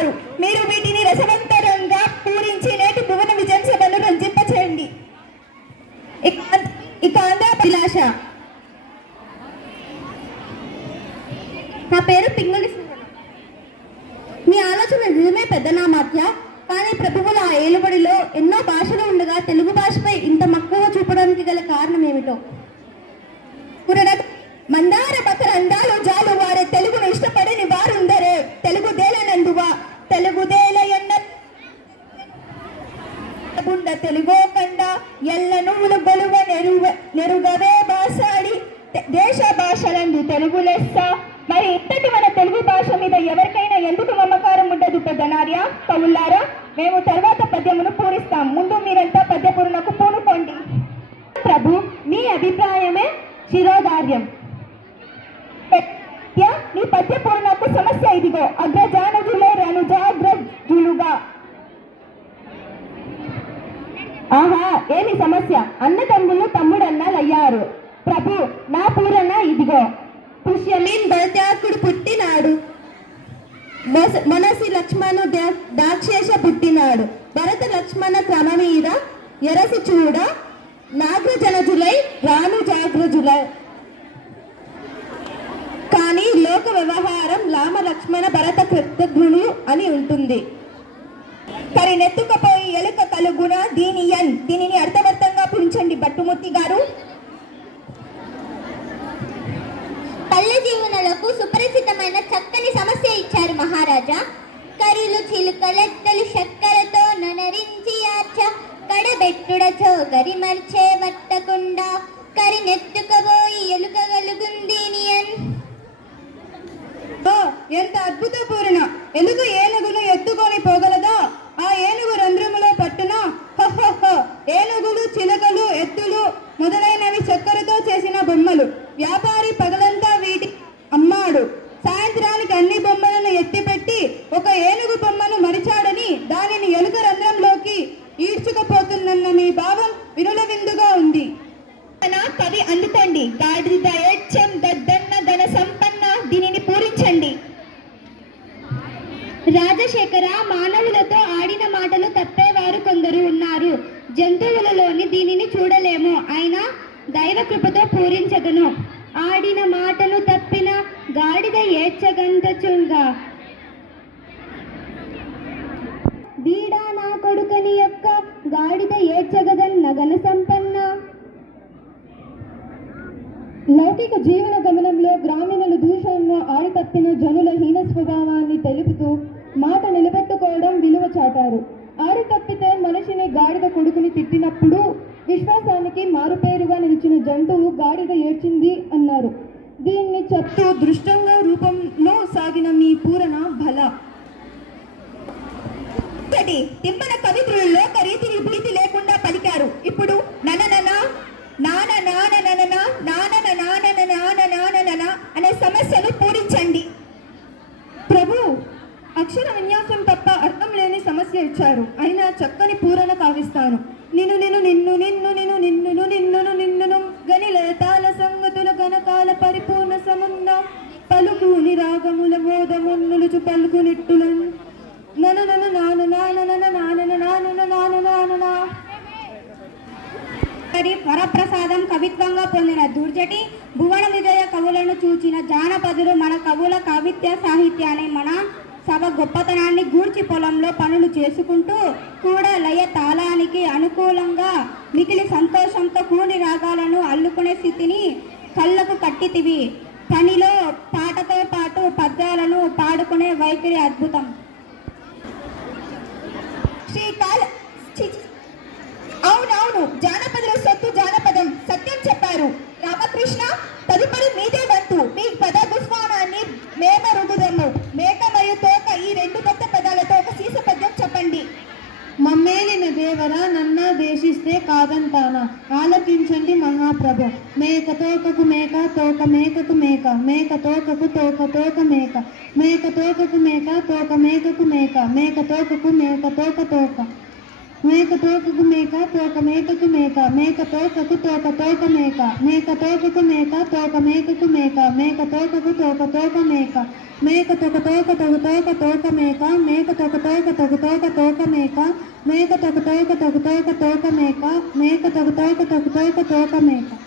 చేశారు. మీరు వీటిని రసవంతరంగా పూరించి నేటి భువన విజయం సభను రంజింపచేయండి. ఇక అభిలాష. నా పేరు పింగళి. మీ ఆలోచన నిజమే పెద్దనామాత్య. కానీ ప్రభువుల ఆ ఏలుబడిలో ఎన్నో భాషలు ఉండగా తెలుగు భాషపై ఇంత మక్కువ చూపడానికి గల కారణం ఏమిటో? మందార బకర అందాలు జాలు వారే తెలుగును ఇష్టపడని వారుందరే. తెలుగుదేలనందువా తెలుగుదేల ఎన్న తెలుగో కండ ఎల్ల నువ్వులు గొలువ నెరుగవే భాషాడి దేశ భాషలందు తెలుగు లెస్స. మరి ఇంతటి మన తెలుగు భాష మీద ఎవరికైనా ఎందుకు మమకారం ఉండదు పెద్దనార్య? కవులారా, మేము తర్వాత పద్యమును పూరిస్తాం. ముందు మీరంతా పద్యపూర్ణకు పూనుకోండి. ప్రభు, మీ అభిప్రాయమే శిరోధార్యం. నీ పద్యపూర్ణకు సమస్య ఇదిగో. అగ్రజానుజులే రనుజాగ్రజులుగా. ఆహా, ఏమి సమస్య? అన్న తమ్ముళ్ళు తమ్ముడన్నాలయ్యారు. ప్రభు, నా పూరణ ఇదిగో. పుష్యమీన్ భరత్యాకుడు పుట్టినాడు. మనసి లక్ష్మణు దాక్షేష పుట్టినాడు. భరత లక్ష్మణ క్రమమీద ఎరసి చూడ నాగ్రజనజులై రాను జాగ్రజులై. కానీ లోక వ్యవహారం రామ లక్ష్మణ భరత కృతజ్ఞులు అని ఉంటుంది. కరినెత్తుకపోయి ఎలుక కలుగున దీనిని అర్థవంతంగా పుంచండి భట్టుమూర్తి గారు. పల్లె జీవనలకు సుపరిచితమైన చక్కని సమస్య ఇచ్చారు మహారాజా. కరులు చిలుకలెత్తలు చక్కరతో ననరించి ఆచ కడబెట్టుడచో గరిమర్చే వట్టకుండా కరినెత్తుకపోయి ఎలుక కలుగుందీనియన్. ఎంత అద్భుత పూరణ! ఎలుగు ఏనుగును ఎత్తుకొని పోగలదా? ఆ ఏనుగు రంధ్రములో పట్టున ఏనుగులు, చిలకలు, ఎత్తులు మొదలైనవి చక్కెరతో చేసిన బొమ్మలు. వ్యాపారి పగలంతా వీటి అమ్మాడు. సాయంత్రానికి అన్ని బొమ్మలను ఎత్తిపెట్టి ఒక ఏనుగు బొమ్మను మరిచాడని దానిని ఎలుక రంధ్రంలోకి ఈడ్చుకుపోతుందన్న మీ భావం వినుల విందుగా ఉంది. కవి అందుకోండి. గాడిద ఏడ్చం దద్దన్న ధన సంపన్న. దీనిని పూరించండి. రాజశేఖర, మానవులతో ఆడిన మాటలు తప్పేవారు కొందరు ఉన్నారు. జంతువులలోని దీనిని చూడలేము. అయినా దైవ కృపతో పూరించగను. ఆడిన మాటను తప్పిన గాడిద ఏడ్చగంతచుంగా. వీడా నా కొడుకని యొక్క గాడిద ఏడ్చగదన్న ఘన సంపన్న. లౌకిక జీవన గమనంలో గ్రామీణులు దూషణను ఆడి తప్పిన జనుల హీన స్వభావాన్ని తెలుపుతూ మాట నిలబెట్టుకోవడం విలువ చాటారు. ఆడి తప్పితే మనిషిని గాడిద కొడుకుని తిట్టినప్పుడు విశ్వాసానికి మారుపేరుగా నిలిచిన జంతువు గాడిద ఏడ్చింది అన్నారు. దీన్ని చెప్తూ దృష్టంగా రూపంలో సాగిన మీ పూరణ బల. తిమ్మన కవిత్రులు లోక రీతిని భీతి లేకుండా పలికారు. ఇప్పుడు అనే సమస్యను పూరించండి. ప్రభు, అక్షర విన్యాసం తప్ప అర్థం లేని సమస్య ఇచ్చారు. అయినా చక్కని పూరణ కావిస్తాను. నిన్ను నిన్ను నిన్ను నిన్ను నిన్ను నిన్ను నిన్ను నిన్ను గనిలతాల సంగతుల గణకాల పరిపూర్ణ సమున్న పలుకుని రాగముల బోధమున్నులుచు పలుకునిట్టులను నను నను నాను నాను నన నాను నాను నాను నాను నా. వరప్రసాదం కవిత్వంగా పొందిన దుర్జటి భువన విజయ కవులను చూచిన జానపదులు మన కవుల కవిత్వ సాహిత్యాన్ని, మన సభ గొప్పతనాన్ని గూర్చి పొలంలో పనులు చేసుకుంటూ కూడా లయ తాళానికి అనుకూలంగా మిగిలి సంతోషంతో కూని రాగాలను అల్లుకునే స్థితిని కళ్ళకు కట్టితివి. పనిలో పాటతో పాటు పద్యాలను పాడుకునే వైఖరి అద్భుతం. అవునవును, జానపదుల సొత్తు జానపదం. సత్యం చెప్పారు రామకృష్ణ. తదుపరి మీదే వంతు. మీ పద గుస్వానాన్ని మేమ రుదుదము. మేక మరియు తోక, ఈ రెండు కొత్త పదాలతో ఒక సీస పద్యం చెప్పండి. మమ్మేలిన దేవర నన్నా దేశిస్తే కాదంటానా. ఆలకించండి మహాప్రభు. మేక తోకకు మేక, తోక మేకకు మేక, మేక తోకకు తోక, తోక మేక, మేక తోకకు మేక, తోక మేకకు మేక, మేక తోకకు మేక, తోక తోక. మేక తోకకు మేక తోక మేకకు మేక మేక తోకకు తోక తోక మేక మేక తోకకు మేక తోక మేకకు మేక మేక తోకకు తోక తోక మేక మేక తోక తోక తోక తోక తోక మేక మేక తోక తోక తోక తోక తోక మేక మేక తోక తోక తోక తోక తోక మేక మేక తోక తోక తోక తోక తోక మేక